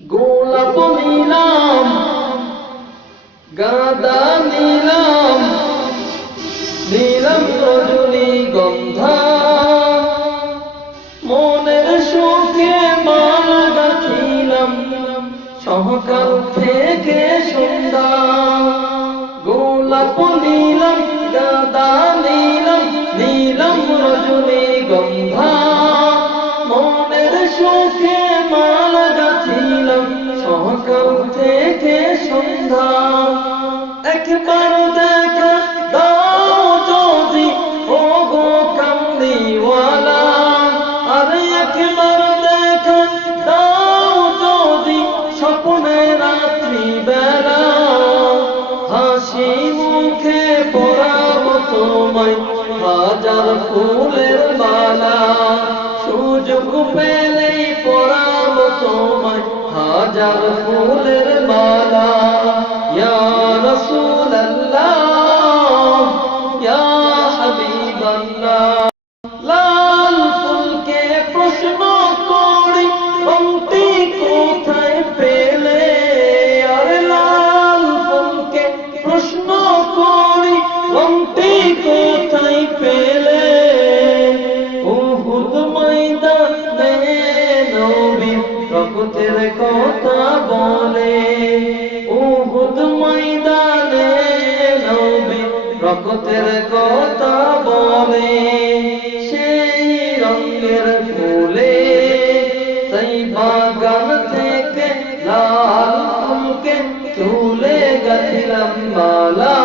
গোলাপ নিলাম, গাঁদা নিলাম, নিলাম রজনীগন্ধা, মনের সুখে মাল গাঁথিলাম সকাল থেকে সন্ধ্যা। গোলাপ নিলাম, গাঁদা নিলাম, নিলাম রজনীগন্ধা, মনের সুখে মাল গাঁথিলাম সকাল থেকে সন্ধ্যা। একবার দেখা দাও যদি ও গো কামলিওয়ালা, আরে একবার দেখা দাও যদি স্বপ্নে রাত্রি বেলা, হাসি মুখে পরাবো তোমায় হাজার ফুলের মালা, সুযোগ পেলেই পরাবো তোমায় হাজার ফুলের মালা। ইয়া রাসূলুল্লাহ, ইয়া হাবিবাল্লাহ, লাল ফুলকে প্রশ্ন করি রংটি কোথায় পেলে, আরে লাল ফুলকে প্রশ্ন করি রংটি কোথায় পেলে, উহুদ ময়দানে নবী রক্তের কথা বলে, উহুদ ময়দানে নবী রক্তের কথা বলে, সেই রঙের ফুলে সেই বাগান থেকে লাল ফুলকে তুলে গাঁথিলাম মালা,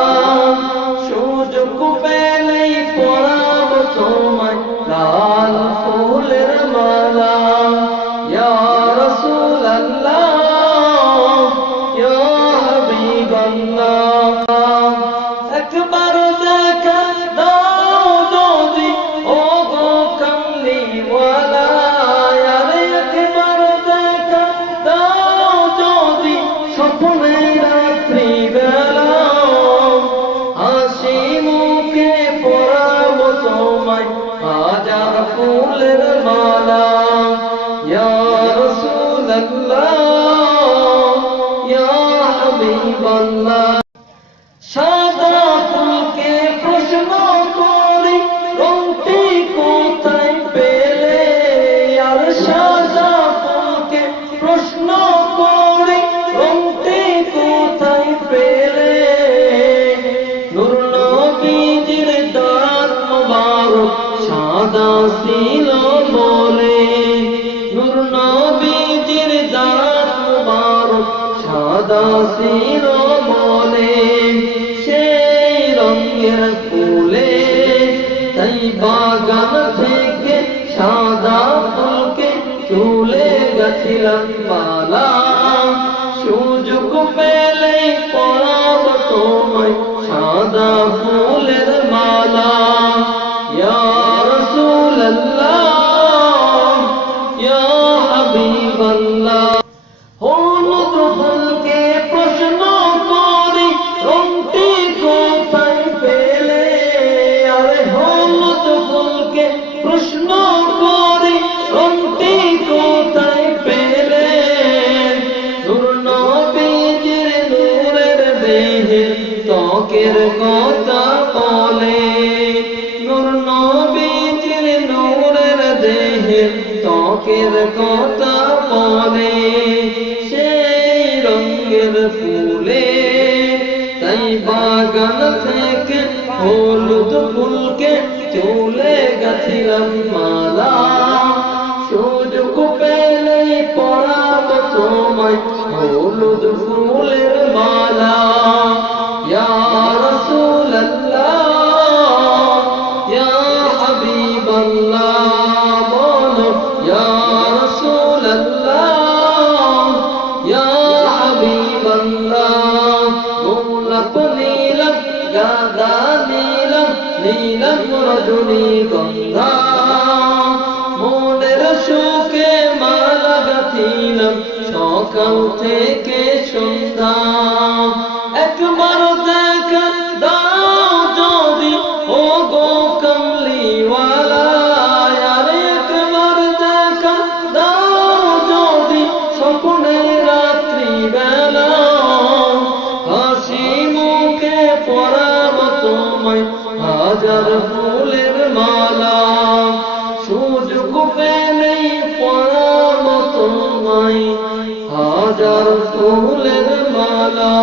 সুযোগ পেলেই পরাবো তোমায় লাল ফুলের মালা। ইয়া রাসূলুল্লাহ, ইয়া হাবিবাল্লাহ, একবার দেখা দাও যদি ও গো কামলিওয়ালা, আরে একবার দেখা দাও যদি স্বপ্নে রাত্রি বেলা, হাসি মুখে পরাবো তোমায় হাজার ফুলের মালা। ইয়া রাসূলুল্লাহ, ইয়া হাবিবাল্লাহ, সাদা ফুলকে প্রশ্ন করি রংটি কোথায় পেলে, আর সাদা ফুলকে প্রশ্ন করি রংটি কোথায় পেলে, নূর নবীজির দাঁত মোবারক সাদা ছিল বলে, নূর নবীজির দাঁত মোবারক সাদা ছিল বলে, সেই রঙের ফুলে তাই বাগান থেকে সাদা ফুলকে তুলে গাঁথিলাম মালা, সুযোগ পেলেই পরাবো তোমায় সাদা ফুলের মালা। ইয়া রাসূলুল্লাহ, ইয়া হাবিবাল্লাহ, হলুদ ফুলকে প্রশ্ন করি রংটি কোথায় পেলে, আরে হলুদ ফুলকে প্রশ্ন করি রংটি কোথায় পেলে, নূর নবীজির নূরের দেহে ত্বকের কথা বলে, নূর নবীজির নূরের দেহে ত্বকের কথা বলে, সেই রঙের ফুলে তাই বাগান থেকে হলুদ ফুলকে তুলে গাঁথিলাম মালা, সুযোগ পেলেই পরাবো তোমায় হলুদ ফুলের মালা। ইয়া রাসূলুল্লাহ, ইয়া হাবিবাল্লাহ, বলো ইয়া রাসূলুল্লাহ, ইয়া হাবিবাল্লাহ, গোলাপ নিলাম, গাঁদা নিলাম, নিলাম রজনীগন্ধা, মনের সুখে মালা গাঁথিলাম সকাল থেকে সন্ধ্যা। একবার দেখা দাও যদি ও গো কামলিওয়ালা, আরে একবার দেখা দাও যদি স্বপ্নে পরাবো তোমায় হাজার ফুলের মালা, সুযোগ পেলেই পরাবো তোমায় হাজার ফুলের মালা।